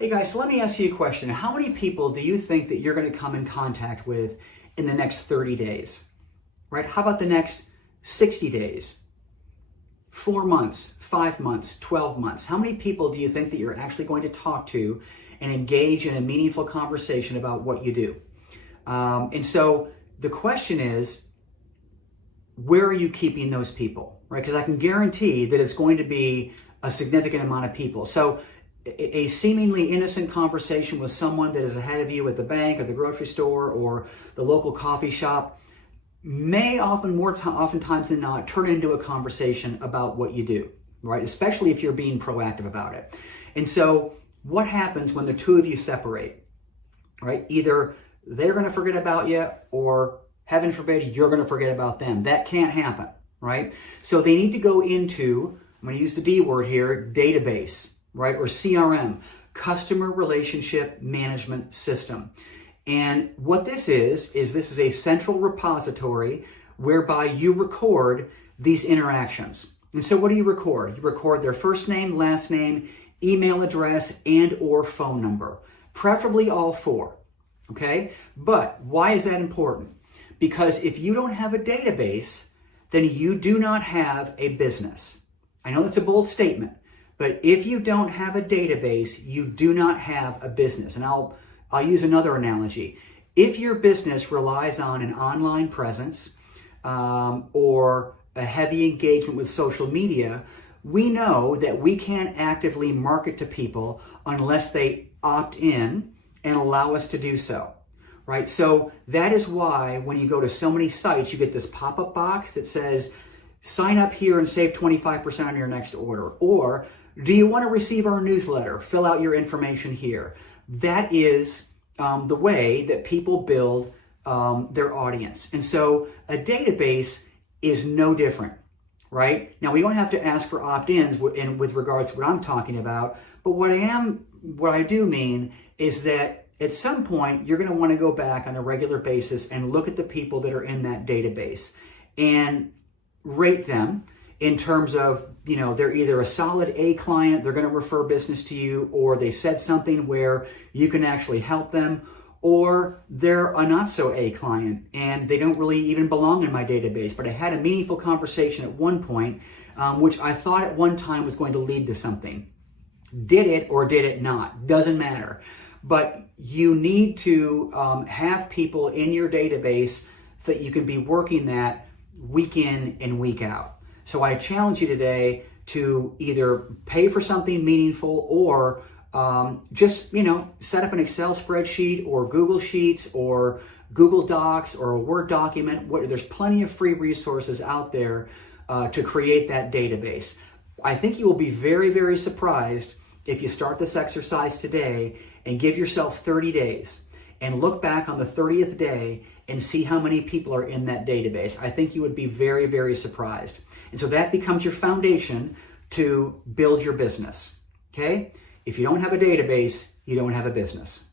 Hey guys, so let me ask you a question. How many people do you think that you're going to come in contact with in the next 30 days? Right? How about the next 60 days? 4 months, 5 months, 12 months? How many people do you think that you're actually going to talk to and engage in a meaningful conversation about what you do? And so the question is, where are you keeping those people? Right? Because I can guarantee that it's going to be a significant amount of people. So a seemingly innocent conversation with someone that is ahead of you at the bank or the grocery store or the local coffee shop may oftentimes than not turn into a conversation about what you do, right? Especially if you're being proactive about it. And so what happens when the two of you separate, right? Either they're going to forget about you or, heaven forbid, you're going to forget about them. That can't happen, right? So they need to go into, I'm going to use the D word here, database, right? Or CRM, Customer Relationship Management System. And what this is this is a central repository whereby you record these interactions. And so what do you record? You record their first name, last name, email address, and or phone number, preferably all four, okay? But why is that important? Because if you don't have a database, then you do not have a business. I know that's a bold statement, but if you don't have a database, you do not have a business. And I'll use another analogy. If your business relies on an online presence or a heavy engagement with social media, we know that we can't actively market to people unless they opt in and allow us to do so, right? So that is why when you go to so many sites, you get this pop-up box that says, sign up here and save 25% on your next order. Or, do you want to receive our newsletter? Fill out your information here. That is the way that people build their audience. And so a database is no different, right? Now, we don't have to ask for opt-ins with regards to what I'm talking about, but what I do mean is that at some point, you're going to want to go back on a regular basis and look at the people that are in that database and rate them in terms of, they're either a solid A client, they're going to refer business to you, or they said something where you can actually help them, or they're a not so A client and they don't really even belong in my database, but I had a meaningful conversation at one point, which I thought at one time was going to lead to something. Did it or did it not? Doesn't matter. But you need to have people in your database that you can be working that week in and week out. So I challenge you today to either pay for something meaningful or just, set up an Excel spreadsheet or Google Sheets or Google Docs or a Word document. There's plenty of free resources out there to create that database. I think you will be very, very surprised if you start this exercise today and give yourself 30 days and look back on the 30th day and see how many people are in that database. I think you would be very, very surprised. And so that becomes your foundation to build your business, okay? If you don't have a database, you don't have a business.